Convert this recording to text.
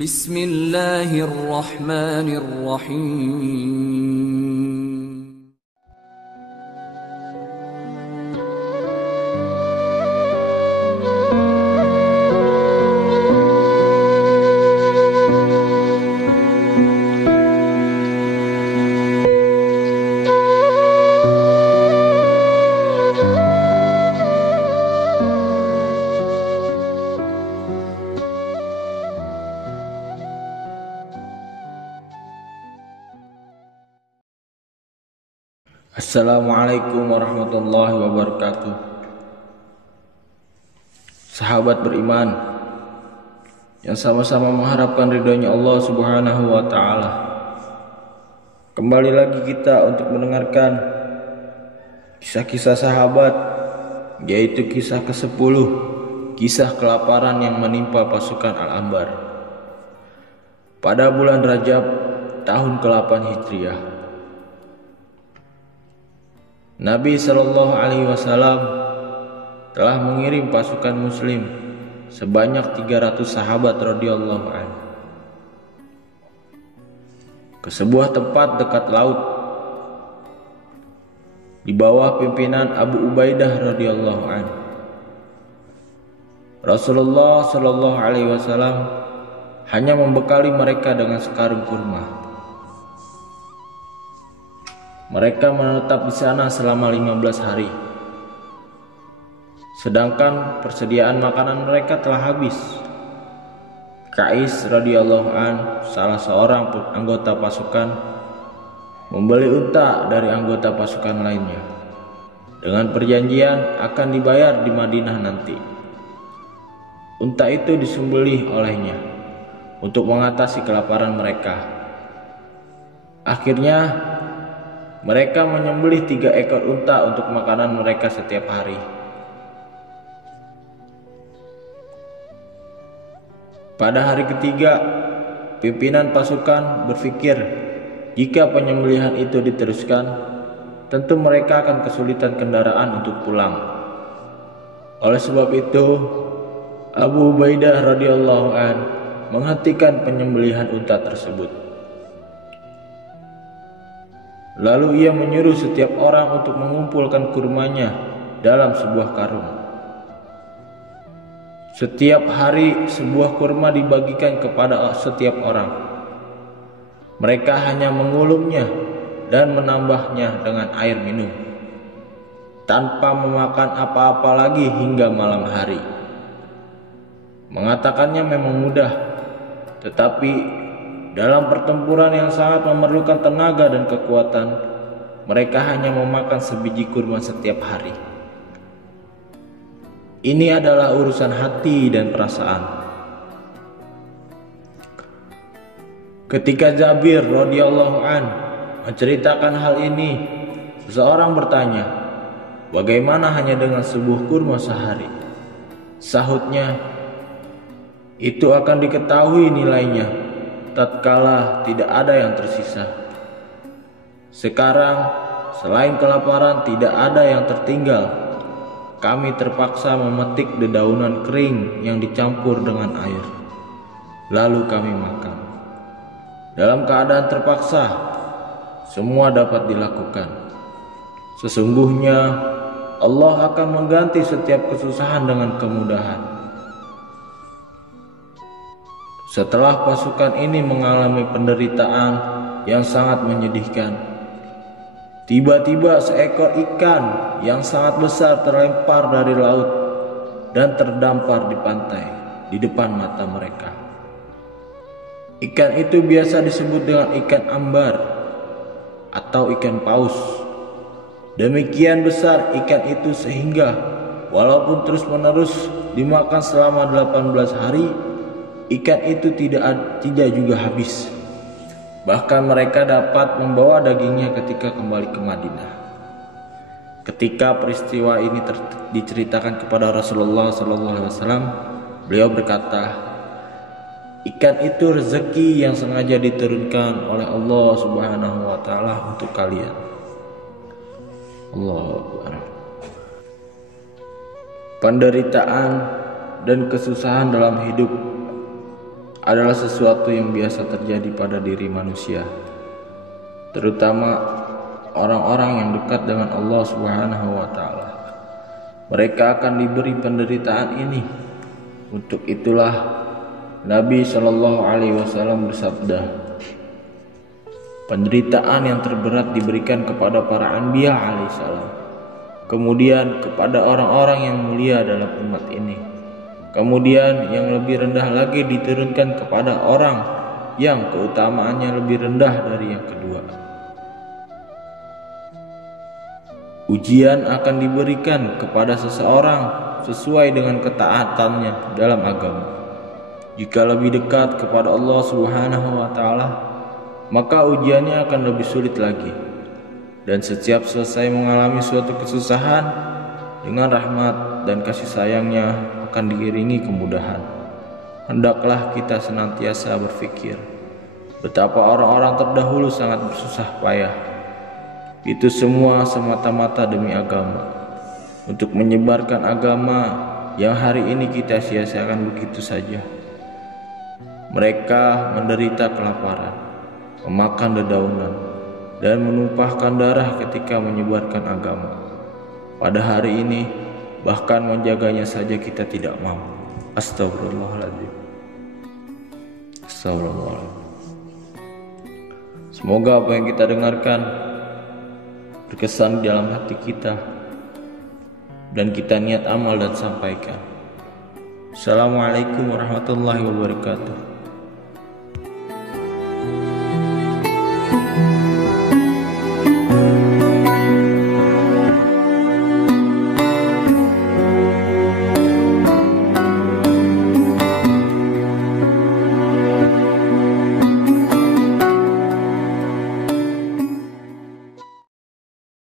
Bismillahirrahmanirrahim. Assalamualaikum warahmatullahi wabarakatuh. Sahabat beriman yang sama-sama mengharapkan ridhonya Allah Subhanahu wa ta'ala, kembali lagi kita untuk mendengarkan kisah-kisah sahabat, yaitu kisah ke-10, kisah kelaparan yang menimpa pasukan Al-Anbar pada bulan Rajab tahun ke-8 Hijriah. Nabi Shallallahu Alaihi Wasallam telah mengirim pasukan Muslim sebanyak 300 sahabat radhiyallahu anhu ke sebuah tempat dekat laut di bawah pimpinan Abu Ubaidah radhiyallahu anhu. Rasulullah Shallallahu Alaihi Wasallam hanya membekali mereka dengan sekarung kurma. Mereka menetap di sana selama 15 hari. Sedangkan persediaan makanan mereka telah habis. Qais radhiyallahu an, salah seorang anggota pasukan, membeli unta dari anggota pasukan lainnya dengan perjanjian akan dibayar di Madinah nanti. Unta itu disembelih olehnya untuk mengatasi kelaparan mereka. Akhirnya mereka menyembelih 3 ekor unta untuk makanan mereka setiap hari. Pada hari ketiga, pimpinan pasukan berpikir jika penyembelihan itu diteruskan, tentu mereka akan kesulitan kendaraan untuk pulang. Oleh sebab itu, Abu Ubaidah radhiyallahu an menghentikan penyembelihan unta tersebut. Lalu ia menyuruh setiap orang untuk mengumpulkan kurmanya dalam sebuah karung. Setiap hari sebuah kurma dibagikan kepada setiap orang. Mereka hanya mengulumnya dan menambahnya dengan air minum, tanpa memakan apa-apa lagi hingga malam hari. Mengatakannya memang mudah, tetapi dalam pertempuran yang sangat memerlukan tenaga dan kekuatan, mereka hanya memakan sebiji kurma setiap hari. Ini adalah urusan hati dan perasaan. Ketika Jabir radhiyallahu an menceritakan hal ini, seseorang bertanya, "Bagaimana hanya dengan sebuah kurma sehari?" Sahutnya, "Itu akan diketahui nilainya tatkala tidak ada yang tersisa. Sekarang selain kelaparan tidak ada yang tertinggal. Kami terpaksa memetik dedaunan kering yang dicampur dengan air, lalu kami makan. Dalam keadaan terpaksa, semua dapat dilakukan. Sesungguhnya Allah akan mengganti setiap kesusahan dengan kemudahan." Setelah pasukan ini mengalami penderitaan yang sangat menyedihkan, tiba-tiba seekor ikan yang sangat besar terlempar dari laut dan terdampar di pantai di depan mata mereka. Ikan itu biasa disebut dengan ikan ambar atau ikan paus. Demikian besar ikan itu sehingga walaupun terus-menerus dimakan selama 18 hari, ikan itu tidak juga habis. Bahkan mereka dapat membawa dagingnya ketika kembali ke Madinah. Ketika peristiwa ini diceritakan kepada Rasulullah SAW, beliau berkata, "Ikan itu rezeki yang sengaja diturunkan oleh Allah Subhanahu wa ta'ala untuk kalian." Allahu Akbar. Penderitaan dan kesusahan dalam hidup adalah sesuatu yang biasa terjadi pada diri manusia, terutama orang-orang yang dekat dengan Allah Subhanahu wa taala. Mereka akan diberi penderitaan ini. Untuk itulah Nabi Shallallahu alaihi wasallam bersabda, penderitaan yang terberat diberikan kepada para anbiya alaihissalam, kemudian kepada orang-orang yang mulia dalam umat ini, kemudian yang lebih rendah lagi diturunkan kepada orang yang keutamaannya lebih rendah dari yang kedua. Ujian akan diberikan kepada seseorang sesuai dengan ketaatannya dalam agama. Jika lebih dekat kepada Allah Subhanahu wa taala, maka ujiannya akan lebih sulit lagi. Dan setiap selesai mengalami suatu kesusahan, dengan rahmat dan kasih sayangnya akan diiringi kemudahan. Hendaklah kita senantiasa berpikir betapa orang-orang terdahulu sangat bersusah payah. Itu semua semata-mata demi agama, untuk menyebarkan agama yang hari ini kita sia-siakan begitu saja. Mereka menderita kelaparan, memakan dedaunan, dan menumpahkan darah ketika menyebarkan agama. Pada hari ini, bahkan menjaganya saja kita tidak mampu. Astagfirullahaladzim. Astagfirullahaladzim. Semoga apa yang kita dengarkan berkesan di dalam hati kita, dan kita niat amal dan sampaikan. Assalamualaikum warahmatullahi wabarakatuh.